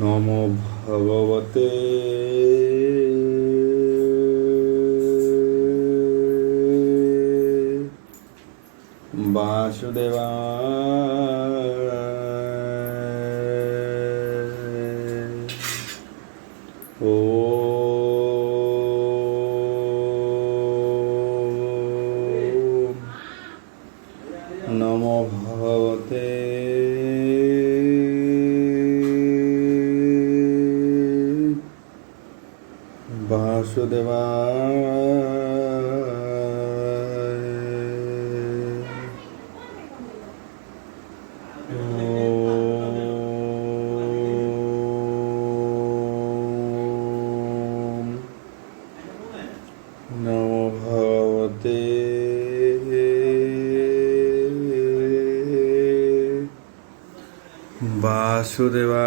নমো ভগবতে বাসুদেবায়। নমো ভগবতে वासुदेवाय।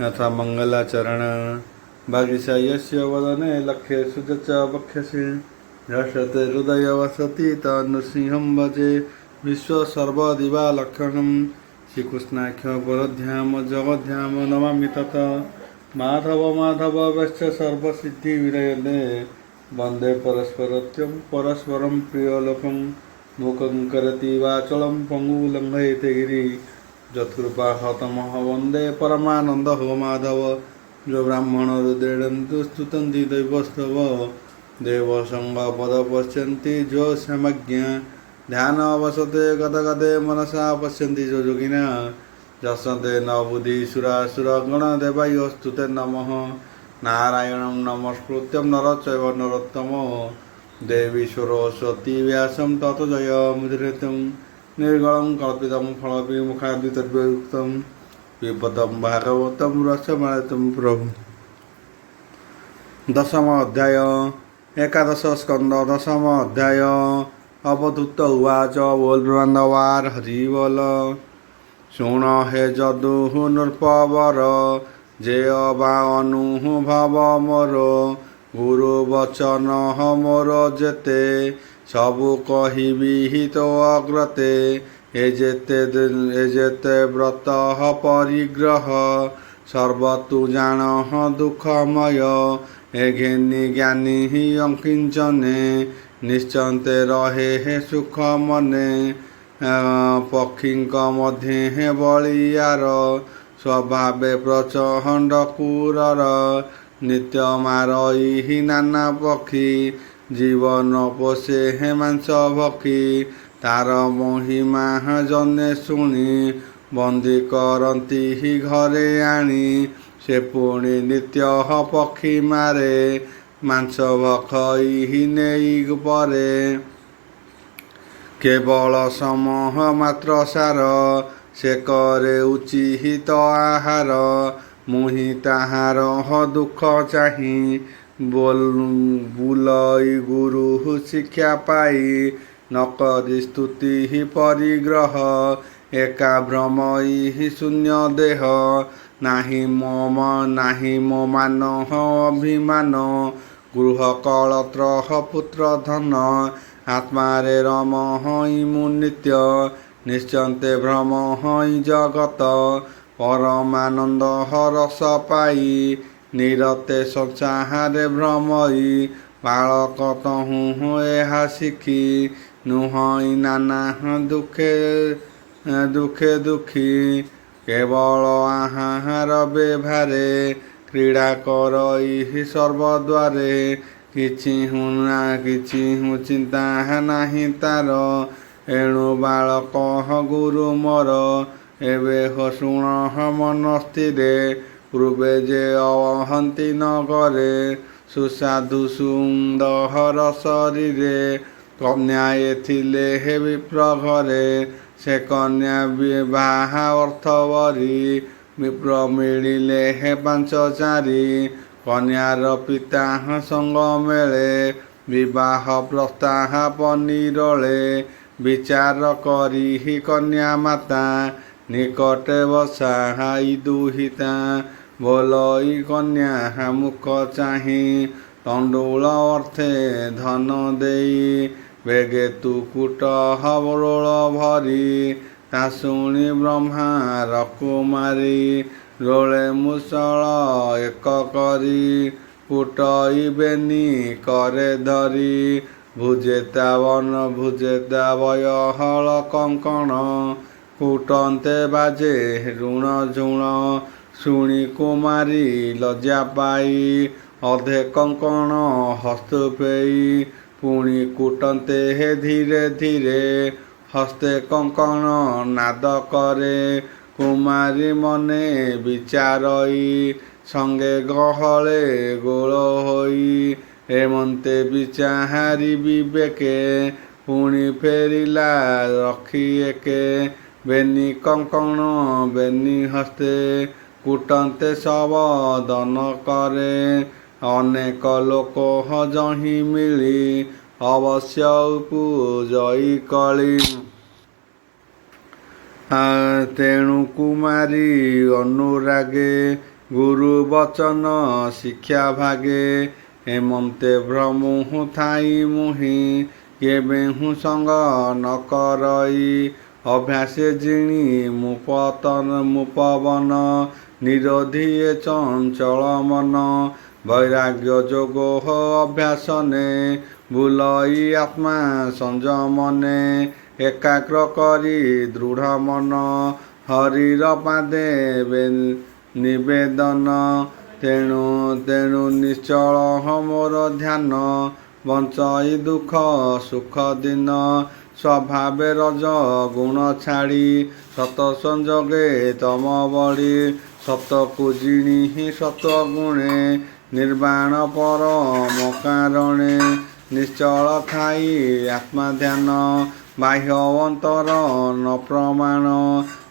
यथा मंगलाचरण भागिसा यस्य वदने लक्ष्येषु च वक्ष्यसि यशते हृदय वसति तन्नृसिंहं भजे विश्वसर्वदिवालक्षणं श्रीकृष्णाख्य परध्याम जगध्याम नमामि तत् माधव माधव वश्च सर्वसिद्धिविरयते वन्दे परस्परत्यं परस्परं प्रियलोकं मुखं करति वाचलं पङ्गुलङ्घयते गिरि यत्कृपाहतमः वन्दे परमानन्दः माधव जो ब्राह्मण हृदयन्तु स्तुतन्ति दैवस्तव देवसङ्गपद पश्यन्ति जो समज्ञा ध्यान अवसते गदगदे मनसा पश्यन्ति जो योगिना जसते न बुद्धि सुरासुरगणदेवायस्तुते नमः नारायणं नमस्कृत्यं नरचैव नरोत्तमो देवी सरस्वती व्यासं ततो जयमुदीरयं निर्गलं कल्पितं फलविमुखादितद्वयुक्तं पिबतं भागवतं रसमालयं प्रभु। दशम अध्याय एकादश स्कंद दशम अध्याय अवधूत उवाच बोल बांधवार हरि बोल शुण हे जदुः नृपवर जे अबा अनुभव मोर गुरु वचन मोर जेते सबु कहिबि तो अग्रते ए जेते व्रत परिग्रह सर्वतु जान दुःखमय ए घेनी ज्ञानी ही अंकिंचने निश्चन्ते रहे हे सुख मने पक्षीक मध्ये हे बलियार स्वभावे प्रचंड कुरर नित्य मारई नाना पक्षी जीवन पोषे हे मांस भक्षी तार महिमा जने शुणी बंदी करती ही घरे आनी से पुणी नित्य पक्षी मारे मांस भक्षई नेई परे केवल समूह मात्र सार से करे उचित आहार मुहि ताहार दुख चाही बुलई गुरु शिक्षा पाई न करी स्तुति परिग्रह एका भ्रमई शून्य देह नाही मो मान अभिमान गृह कलत्र पुत्र धन आत्मा रे रम हई मुनित्य निश्चन्ते भ्रम हई जगत परमानंद रस पाई निरते संसारे भ्रमई बालक तहु ଏହା ଶିଖି ନୁହଁଇ ନାନା ଦୁଃଖେ ଦୁଃଖୀ କେବଳ ଆହାର ବେଭାରେ କ୍ରୀଡ଼ା କରଇ ସର୍ବଦ୍ୱାରେ କିଛି ହୁ ଚିନ୍ତା ନାହିଁ ତାର ଏଣୁ ବାଳକ ଗୁରୁ ମୋର ଏବେ ଶୁଣ ମନ ସ୍ଥିରେ ପୂର୍ବେ ଯେ ଅହନ୍ତି ନଗରେ ସୁସାଧୁ ସୁନ୍ଦର ଶରୀରେ କନ୍ୟା ଥିଲେ ହେ ବିପ୍ର ଘରେ ସେ କନ୍ୟା ବିବାହ ଅର୍ଥବରୀ ବିପ୍ର ମିଳିଲେ ହେ ପାଞ୍ଚ ଚାରି କନ୍ୟାର ପିତା ସଙ୍ଗ ମେଳେ ବିବାହ ପ୍ରସ୍ତାବ ନିରଳେ ବିଚାର କରି କନ୍ୟା ମାତା ନିକଟେ ବସା ହାଇ ଦୁହିତା ବୋଲଇ କନ୍ୟା ମୁଖ ଚାହିଁ ତଣ୍ଡୁଳ ଅର୍ଥେ ଧନ ଦେଇ ବେଗେ ତୁ କୁଟ ହବରୋଳ ଭରି ତା ଶୁଣି ବ୍ରହ୍ମା ରକୁମାରୀ ରୋଳେ ମୁଷଳ ଏକ କରି କୁଟଇ ବେନି କରେ ଧରି ଭୁଜେତା ବୟ ହଳ କଙ୍କଣ କୁଟନ୍ତେ ବାଜେ ଋଣ ଝୁଣ ଶୁଣି କୁମାରୀ ଲଜ୍ଜା ପାଇ ଅଧେ କଙ୍କଣ ହସ୍ତ ପେଇ ପୁଣି କୁଟନ୍ତେ ହେ ଧୀରେ ଧୀରେ ହସ୍ତେ କଙ୍କଣ ନାଦ କରେ କୁମାରୀ ମନେ ବିଚାରଇ ସଙ୍ଗେ ଗହଳେ ଗୋଳ ହୋଇ ଏମନ୍ତେ ବିଚାହାରି ବିବେକେ ପୁଣି ଫେରିଲା ରଖି ଏକେ ବେନି କଙ୍କଣ ବେନି ହସ୍ତେ କୁଟନ୍ତେ ସବ ଦନ କରେ ଅନେକ ଲୋକ ଯହିଁ ମିଳି ଅବଶ୍ୟ ଉପଜଇ କଳି ତେଣୁ କୁମାରୀ ଅନୁରାଗେ ଗୁରୁ ବଚନ ଶିକ୍ଷା ଭାଗେ ଏମନ୍ତେ ଭ୍ରମୁ ଥାଇ ମୁହିଁ କେବେହୁ ସଙ୍ଗ ନ କରଇ ଅଭ୍ୟାସେ ଜିଣି ମୁଁ ପବନ ନିରୋଧୀ ଏ ଚଞ୍ଚଳ ମନ ବୈରାଗ୍ୟ ଯୋଗ ଅଭ୍ୟାସନେ ବୁଲଇ ଆତ୍ମା ସଂଯମନେ ଏକାଗ୍ର କରି ଦୃଢ଼ ମନ ହରିର ପାଦେ ନିବେଦନ ତେଣୁ ନିଶ୍ଚଳ ମୋର ଧ୍ୟାନ ବଞ୍ଚଇ ଦୁଃଖ ସୁଖ ଦିନ ସ୍ୱଭାବେ ରଜ ଗୁଣ ଛାଡ଼ି ସତ ସଂଯୋଗେ ତମ ବଢ଼ି ସତକୁ ଜିଣି ସତ ଗୁଣେ ନିର୍ବାଣ ପରମ କାରଣେ ନିଶ୍ଚଳ ଥାଇ ଆତ୍ମାଧ୍ୟାନ ବାହ୍ୟ ଅନ୍ତର ନ ପ୍ରମାଣ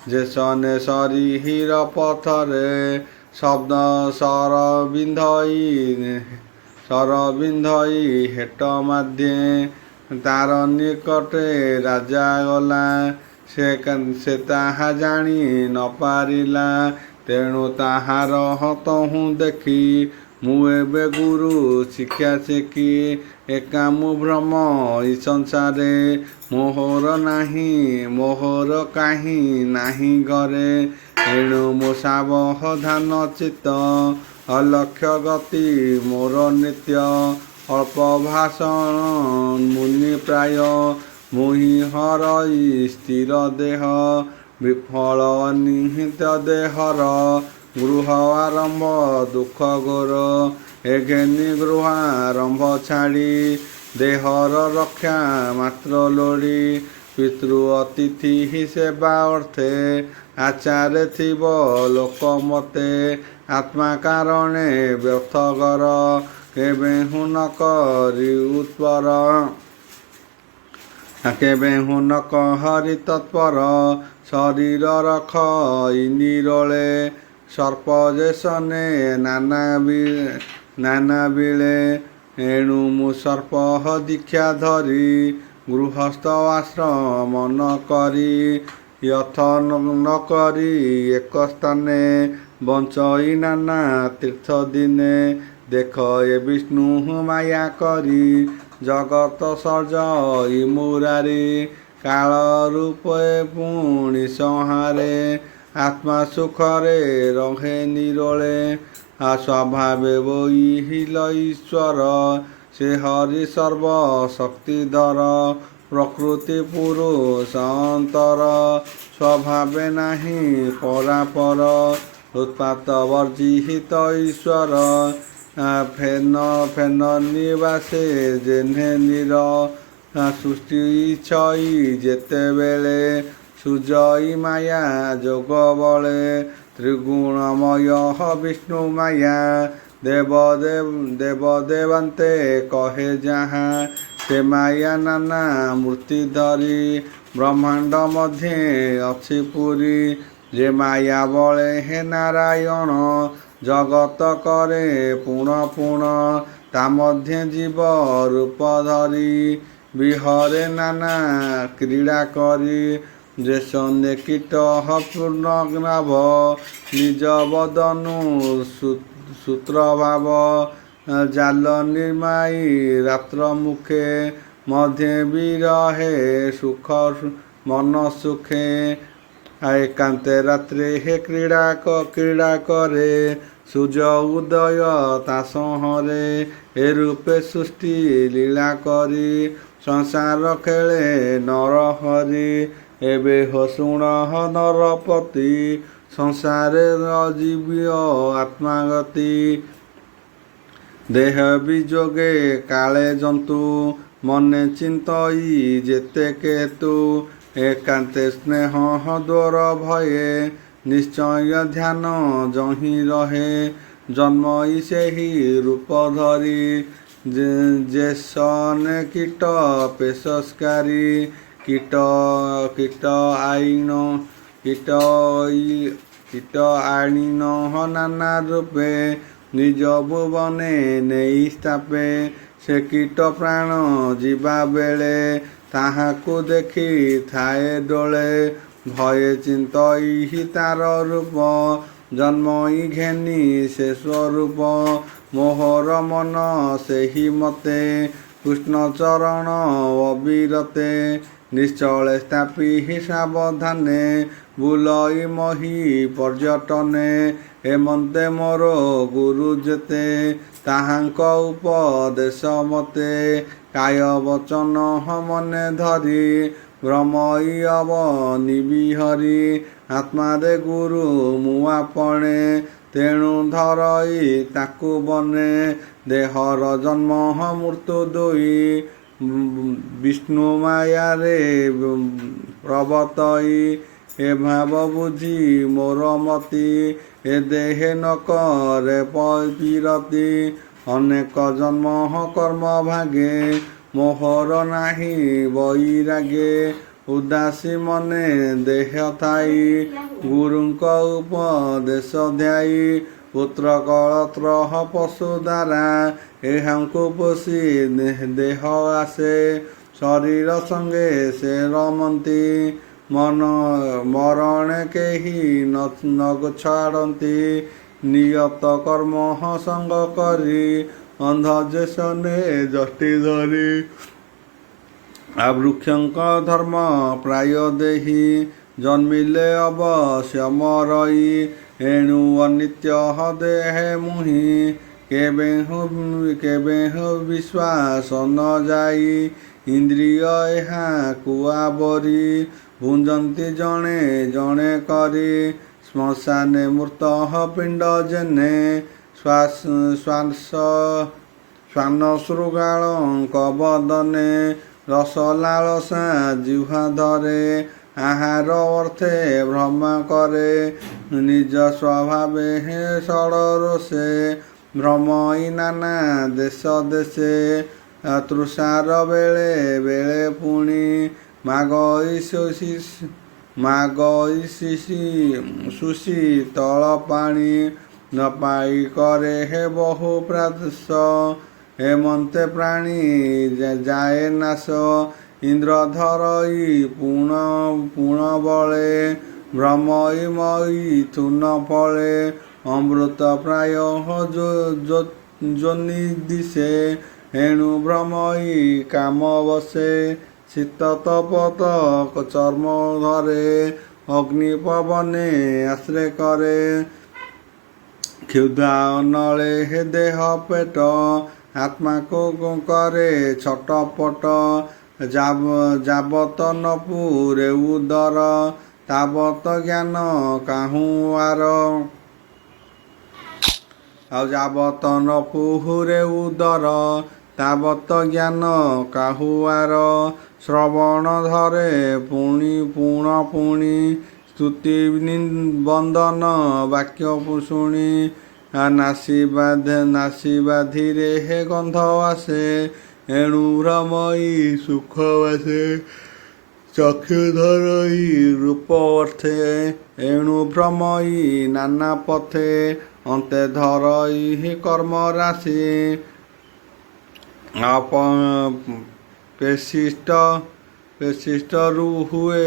ଯେ ସନେ ସରି ହୀର ପଥରେ ଶବ୍ଦ ସରବିନ୍ଧଇ ହେଟ ମାଧ୍ୟେ ତାର ନିକଟେ ରାଜା ଗଲା ସେ ତାହା ଜାଣି ନ ପାରିଲା ତେଣୁ ତାହାର ହତହୁଁ ଦେଖି ମୁଁ ଏବେ ଗୁରୁ ଶିକ୍ଷା ଶିଖି ଏକା ମୁଁ ଭ୍ରମ ଇ ସଂସାରେ ମୋହର ନାହିଁ ମୋହର କାହିଁ ନାହିଁ ଘରେ ଏଣୁ ମୋ ସାବଧାନ ଚିତ୍ତ ଅଲକ୍ଷ୍ୟ ଗତି ମୋର ନିତ୍ୟ ଅଳ୍ପ ଭାଷଣ ମୁନି ପ୍ରାୟ ମୁହିଁ ହରଇ ସ୍ଥିର ଦେହ ବିଫଳ ନିହିତ ଦେହର ଗୃହ ଆରମ୍ଭ ଦୁଃଖ ଘୋର ଏଘେନି ଗୃହାରମ୍ଭ ଛାଡ଼ି ଦେହର ରକ୍ଷା ମାତ୍ର ଲୋଡ଼ି ପିତୃ ଅତିଥି ସେବା ଅର୍ଥେ ଆଚାରେ ଥିବ ଲୋକ ମତେ ଆତ୍ମା କାରଣେ ବ୍ୟର୍ଥ କର କେବେହୁ ନ କରି ଉତ୍ପର କେବେହୁ ନ ହରି ତତ୍ପର ଶରୀର ରଖ ନିରୋଳେ ସର୍ପ ଯେ ସନେ ନାନା ବିଳେ ଏଣୁ ମୁଁ ସର୍ପ ଦୀକ୍ଷା ଧରି ଗୃହସ୍ଥ ଆଶ୍ରମ ନ କରି ଯଥ ନ କରି ଏକ ସ୍ଥାନେ ବଞ୍ଚଇ ନାନା ତୀର୍ଥ ଦିନେ ଦେଖ ଏ ବିଷ୍ଣୁ ମାୟା କରି ଜଗତ ସର୍ଜଇ ମୁରାରି କାଳ ରୂପେ ପୁଣି ସଂହାରେ ଆତ୍ମା ସୁଖରେ ରହେ ନିରୋଳେ ସ୍ୱଭାବେ ବହିଲ ଈଶ୍ୱର ସେ ହରି ସର୍ବ ଶକ୍ତିଧର ପ୍ରକୃତି ପୁରୁଷ ଅନ୍ତର ସ୍ୱଭାବେ ନାହିଁ ପରାପର ଉତ୍ପାତ ବର୍ଜିହିତ ଈଶ୍ୱର ଫେନ ନିବାସେ ଯେହ୍ନେ ନିର ସୃଷ୍ଟି ଇଚ୍ଛଇ ଯେତେବେଳେ ସୁଜଇ ମାୟା ଯୋଗ ବଳେ ତ୍ରିଗୁଣମୟ ବିଷ୍ଣୁ ମାୟା ଦେବାନ୍ତେ କହେ ଯାହା ସେ ମାୟା ନାନା ମୂର୍ତ୍ତି ଧରି ବ୍ରହ୍ମାଣ୍ଡ ମଧ୍ୟେ ଅଛି ପୁରୀ ଯେ ମାୟା ବଳେ ହେ ନାରାୟଣ ଜଗତ କରେ ପୁଣ ତା ମଧ୍ୟେ ଜୀବ ରୂପ ଧରି ବିହରେ ନାନା କ୍ରୀଡ଼ା କରି ଯେସନେ କୀଟ ପୂର୍ଣ୍ଣଗ୍ରାଭ ନିଜ ବଦନୁ ସୂତ୍ର ଭାବ ଜାଲ ନିର୍ମାଇ ରାତ୍ର ମୁଖେ ମଧ୍ୟେ ବିରହେ ସୁଖ ମନ ସୁଖେ ଏକାନ୍ତେ ରାତ୍ରେ ହେ କ୍ରୀଡ଼ା କରେ ସୂର୍ଯ୍ୟ ଉଦୟ ତା ସଂହରେ ଏ ରୂପେ ସୃଷ୍ଟି ଲୀଳା କରି ସଂସାର ଖେଳେ ନର ହରି ଏବେ ହୋ ଶୁଣ ନରପତି ସଂସାରେ ଅଜୀବୀୟ ଆତ୍ମାଗତି ଦେହ ବିଯୋଗେ କାଳେ ଜନ୍ତୁ ମନେ ଚିନ୍ତଇ ଯେତେ କେତୁ ଏକାନ୍ତେ ସ୍ନେହ ଦୋର ଭये ନିଶ୍ଚୟ ଧ୍ୟାନ ଯହିଁ ରହେ ଜନ୍ମଇ ସେହି ରୂପ ଧରି ଯେସନେ କୀଟ ପେଶସ୍କାରୀ କୀଟ ଆଣିନ ନାନା ରୂପେ ନିଜ ଭୁବନେ ନେଇ ସ୍ଥାପେ ସେ କୀଟ ପ୍ରାଣ ଯିବା ବେଳେ ତାହାକୁ ଦେଖି ଥାଏ ଡୋଳେ ଭये ଚିନ୍ତଇ ତାର ରୂପ ଜନ୍ମଇ ଘେନି ସେ ସ୍ୱରୂପ ମୋହର ମନ ସେହି ମତେ କୃଷ୍ଣ ଚରଣ ଅବିରତେ ନିଶ୍ଚଳେ ସ୍ଥାପି ସାବଧାନେ ବୁଲଇ ମହି ପର୍ଯ୍ୟଟନେ ଏମନ୍ତେ ମୋର ଗୁରୁ ଯେତେ ତାହାଙ୍କ ଉପଦେଶ ମତେ କାୟ ବଚନ ମନେ ଧରି ଭ୍ରମଇ ଅବନିବିହରି ଆତ୍ମାରେ ଗୁରୁ ମୁଁ ଆପଣେ ତେଣୁ ଧରଇ ତାକୁ ବନେ ଦେହର ଜନ୍ମ ମୃତ୍ୟୁ ଦୁଇ ବିଷ୍ଣୁ ମାୟାରେ ପ୍ରବର୍ତ୍ତଇ ଏ ଭାବ ବୁଝି ମୋର ମତି ଏ ଦେହେ ନ କରେ ପିରତି ଅନେକ ଜନ୍ମ କର୍ମ ଭାଗେ ମୋହର ନାହିଁ ବୈରାଗେ ଉଦାସୀ ମନେ ଦେହ ଥାଇ ଗୁରୁଙ୍କ ଉପଦେଶ ଧ୍ୟାଇ ପୁତ୍ର କଳତ୍ର ପଶୁ ଦ୍ୱାରା ଏହାଙ୍କୁ ପୋଷି ଦେହ ଆସେ ଶରୀର ସଙ୍ଗେ ସେ ରମନ୍ତି ମରଣେ କେହି ନ ଛାଡ଼ନ୍ତି ନିୟତ କର୍ମ ସଙ୍ଗ କରି ଅନ୍ଧ ଯେସନେ ଯଷ୍ଟି ଧରି ବୃକ୍ଷଙ୍କ ଧର୍ମ ପ୍ରାୟ ଦେହି ଜନ୍ମିଲେ ଅବଶ୍ୟ ମରଇ ଏଣୁ ଅନିତ୍ୟ ଦେହେ ମୁହିଁ କେବେହୁ ବିଶ୍ୱାସ ନ ଯାଇ ଇନ୍ଦ୍ରିୟ ଏହା କୁଆବରି ଭୁଞ୍ଜନ୍ତି ଜଣେ ଜଣେ କରି ଶ୍ମଶାନେ ମୃତ ପିଣ୍ଡ ଜେନେ ଶ୍ୱାନ ଶୃଗାଳଙ୍କ ବଦନେ ରସ ଲାଳସା ଜିହ୍ୱା ଧରେ ଆହାର ଅର୍ଥେ ଭ୍ରମ କରେ ନିଜ ସ୍ୱଭାବେ ହେ ଷଡ଼ ରୋଷେ ଭ୍ରମଇ ନାନା ଦେଶ ଦେଶେ ତୃଷାର ବେଳେ ବେଳେ ପୁଣି ମାଗଇ ଶୁଷି ତଳ ପାଣି ନ ପାଇ କରେ ହେ ବହୁ ପ୍ରାସ ହେମନ୍ତେ ପ୍ରାଣୀ ଯାଏ ନାଶ ଇନ୍ଦ୍ର ଧରଇ ପୁଣ ବଳେ ଭ୍ରମଇ ମଇ ତୁନ ଫଳେ ଅମୃତ ପ୍ରାୟ ଯୋନି ଦିଶେ ଏଣୁ ଭ୍ରମଇ କାମ ବସେ ଶୀତ ତପତ ଚର୍ମ ଧରେ ଅଗ୍ନି ପବନେ ଆଶ୍ରେ କରେ କ୍ଷୁଧା ନଳେ ହେ ଦେହ ପେଟ ଆତ୍ମାକୁ କରେ ଛଟପଟ ଯାବତ ନ ପୁରେ ଉଦର ତାବତ ଜ୍ଞାନ କାହୁଁଆର ଯାବତ ନ ପୁରେ ଉଦର ତାବତ ଜ୍ଞାନ କାହୁଆର ଶ୍ରବଣ ଧରେ ପୁଣି ସ୍ତୁତି ବନ୍ଦନ ବାକ୍ୟ ଶୁଣି ନାସିବାଧିରେ ହେ ଗନ୍ଧ ଆସେ ଏଣୁ ଭ୍ରମଇ ସୁଖ ବାସେ ଚକ୍ଷୁ ଧରଇ ରୂପ ଅର୍ଥେ ଏଣୁ ଭ୍ରମଇ ନାନା ପଥେ ଅନ୍ତେ ଧରଇ କର୍ମ ରାଶି ପେଶିଷ୍ଟ ରୁ ହୁଏ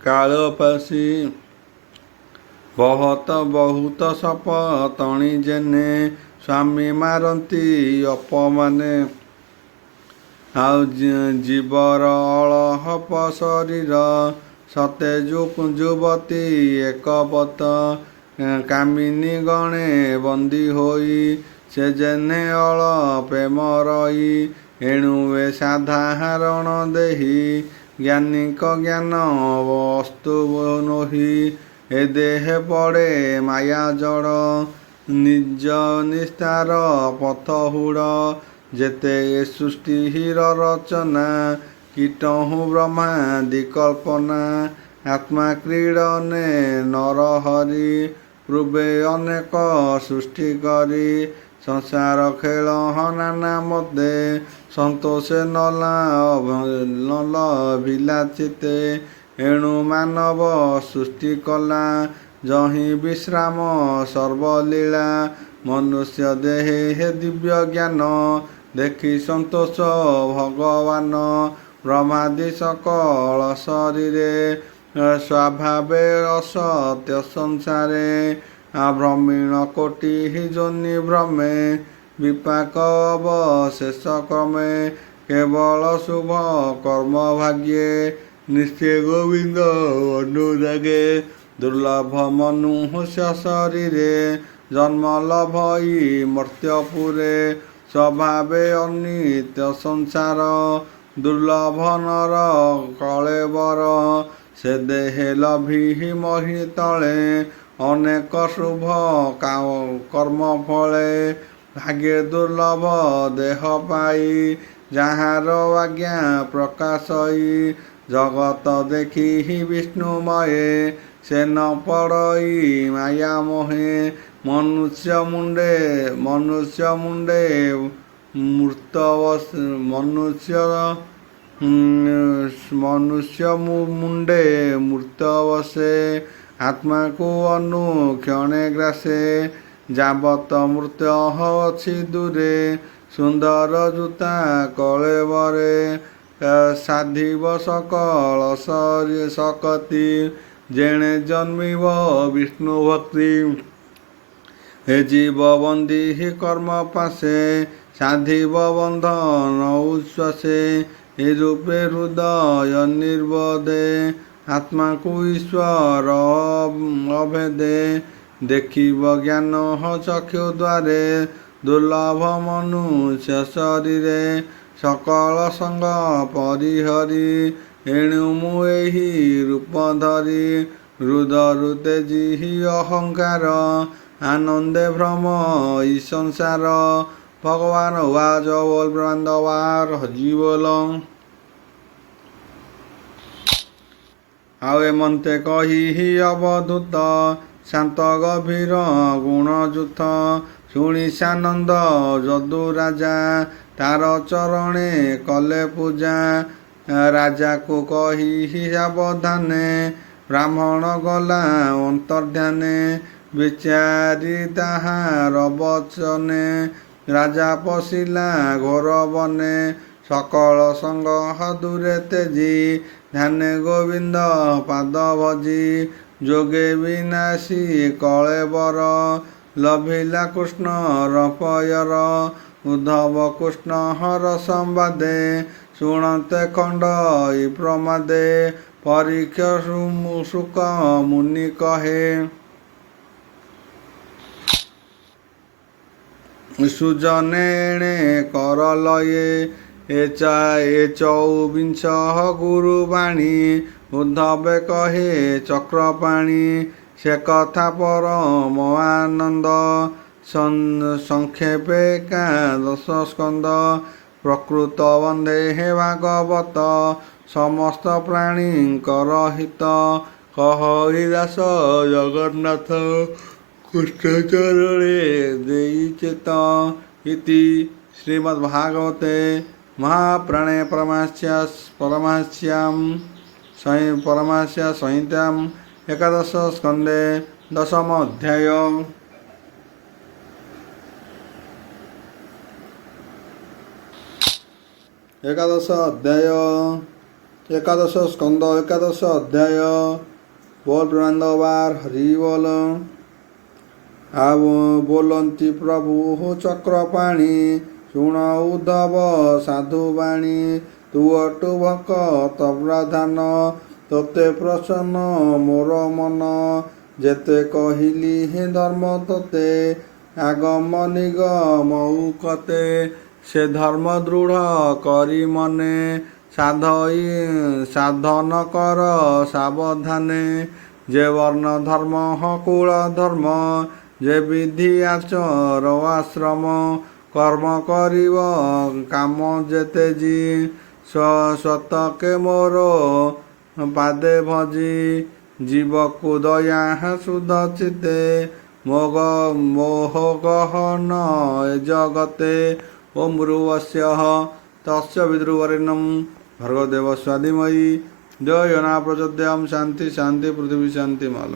କାଳପାଶୀ ବହୁତ ସପତଣି ଜେନେ ସ୍ୱାମୀ ମାରନ୍ତି ଅପମାନେ। ଆଉ ଜୀବର ଅଳହପ ଶରୀର ସତେ ଯୁବତୀ ଏକପତ କାମିନୀ ଗଣେ ବନ୍ଦୀ ହୋଇ ସେ ଜେନେ ଅଳପେ ମରଇ। ଏଣୁ ଏ ସାଧାରଣ ଦେହି ଜ୍ଞାନୀଙ୍କ ଜ୍ଞାନ ବସ୍ତୁ ନୋହି। ଏ ଦେହେ ପଡ଼େ ମାୟା ଜଡ଼ ନିଜ ନିସ୍ତାର ପଥ ହୁଡ଼। ଯେତେ ଏ ସୃଷ୍ଟିର ରଚନା କୀଟହୁ ବ୍ରହ୍ମାଦି କଳ୍ପନା। ଆତ୍ମା କ୍ରୀଡ଼ନେ ନରହରି ପୂର୍ବେ ଅନେକ ସୃଷ୍ଟି କରି। ସଂସାର ଖେଳ ନାନା ମତେ ସନ୍ତୋଷେ ନଲଭିଲା ଚିତେ। ଏଣୁ ମାନବ ସୃଷ୍ଟି କଲା ଯହିଁ ବିଶ୍ରାମ ସର୍ବଲୀଳା। ମନୁଷ୍ୟ ଦେହେ ଦିବ୍ୟ ଜ୍ଞାନ ଦେଖି ସନ୍ତୋଷ ଭଗବାନ। ବ୍ରହ୍ମାଦି ସକଳ ଶରୀରେ ସ୍ୱଭାବେ ଅସତ୍ୟ ସଂସାରେ। ଭ୍ରମୀଣ କୋଟି ଯୋନି ଭ୍ରମେ ବିପାକ ଅବଶେଷ କ୍ରମେ। କେବଳ ଶୁଭ କର୍ମ ଭାଗ୍ୟେ ନିଶ୍ଚେ ଗୋବିନ୍ଦ ଅନୁରାଗେ। ଦୁର୍ଲଭ ମନୁଷ୍ୟ ଶରୀରେ ଜନ୍ମ ଲଭଇ ମର୍ତ୍ତ୍ୟପୁରେ। ସ୍ୱଭାବେ ଅନିତ୍ୟ ସଂସାର ଦୁର୍ଲଭ ନର କଳେବର। ସେ ଦେହେ ଲଭି ମହି ତଳେ ଅନେକ ଶୁଭ କର୍ମ ଫଳେ। ଭାଗ୍ୟେ ଦୁର୍ଲଭ ଦେହ ପାଇ ଯାହାର ଆଜ୍ଞା ପ୍ରକାଶଇ। ଜଗତ ଦେଖି ବିଷ୍ଣୁମୟେ ସେ ନ ପଡ଼ଇ ମାୟା ମୋହେ। ମନୁଷ୍ୟ ମୁଣ୍ଡେ ମୂର୍ତ୍ତ ବସେ ଆତ୍ମାକୁ ଅନୁକ୍ଷଣେ ଗ୍ରାସେ। ଯାବତ ମୃତ୍ୟୁ ଅଛି ଦୂରେ ସୁନ୍ଦର ଜୁତା କଳେବରେ। ସାଧିବ ସକଳ ଶକତି ଯେଣେ ଜନ୍ମିବ ବିଷ୍ଣୁ ଭକ୍ତି। ହେ ଜୀବ ବନ୍ଦୀ କର୍ମ ପାଶେ ସାଧିବ ବନ୍ଧନ ଉଶ୍ୱାସେ। ଏ ରୂପେ ହୃଦୟ ନିର୍ବୋଧେ ଆତ୍ମାକୁ ଈଶ୍ୱର ଅଭେଦେ। ଦେଖିବ ଜ୍ଞାନ ଚକ୍ଷୁ ଦ୍ୱାରେ ଦୁର୍ଲଭ ମନୁଷ୍ୟ ଶରୀରେ। ସକଳ ସଙ୍ଗ ପରିହରି ଏଣୁ ମୁଁ ଏହି ରୂପ ଧରି। ହୃଦରୁ ତେଜି ଅହଙ୍କାର आनंदे भ्रम ई संसार। भगवान वाज बोल ब्रह्मांडवार हजी बोल। आवे मन्ते कही अवधूत शांत गभीर गुणजुत। शुणी सानंद जदु राजा तार चरणे कले पूजा। राजा को कही सावधाने ब्राह्मण गला अंतर्ध्याने। विचारी ताहार बचने राजा पशिला घोर बने। सकल संग दूरे तेजी ध्याने गोविंद पाद भजी। जोगे विनाशी कलेबर लभिला कृष्ण रपयर। उद्धव कृष्ण हर संवादे शुणते खंड ई प्रमादे। परीक्ष सुक मुनि कहे सुजने एणे कर लये। ए चौबिंश गुरुबाणी उद्धवे कहे चक्रपाणी। से कथा परम आनंद संक्षेपे एकादश स्कंद। प्रकृत बंधे हे भागवत समस्त प्राणींकर हित। कहई दास जगन्नाथ कृष्ण चरणे देई चेत। इति श्रीमद्भागवते महापुराणे परमहंस्यां संहितायाम् एकादश स्कंदे दशम अध्याय। एकादश अध्याय एकादश स्कंद एकादश अध्याय। बोल ब्रह्मांडवार हरि बोल। आव बोलंती प्रभु चक्रपाणी, शुण उद्धव साधुवाणी। तू अटु भक्त प्रधान, तोते प्रसन्न मोर मन। जेते कहिली हे धर्म तोते, आगम निगम उकते। से धर्म दृढ़ करी मने, साधन कर सावधाने। जे वर्ण धर्म कुल धर्म, जे विधि आचर आश्रम। कर्म करिव काम जेते जी, स्वतके मोर पादे भजी। जीव को दया सुध चिते, मोह गहन जगते। ओम भ्रुवस्यः तस्य विद्रुवरेण्यं भर्गदेवस्य धीमहि धियो यो न प्रचोदयात्। शांति शांति पृथ्वी शांति मालूम।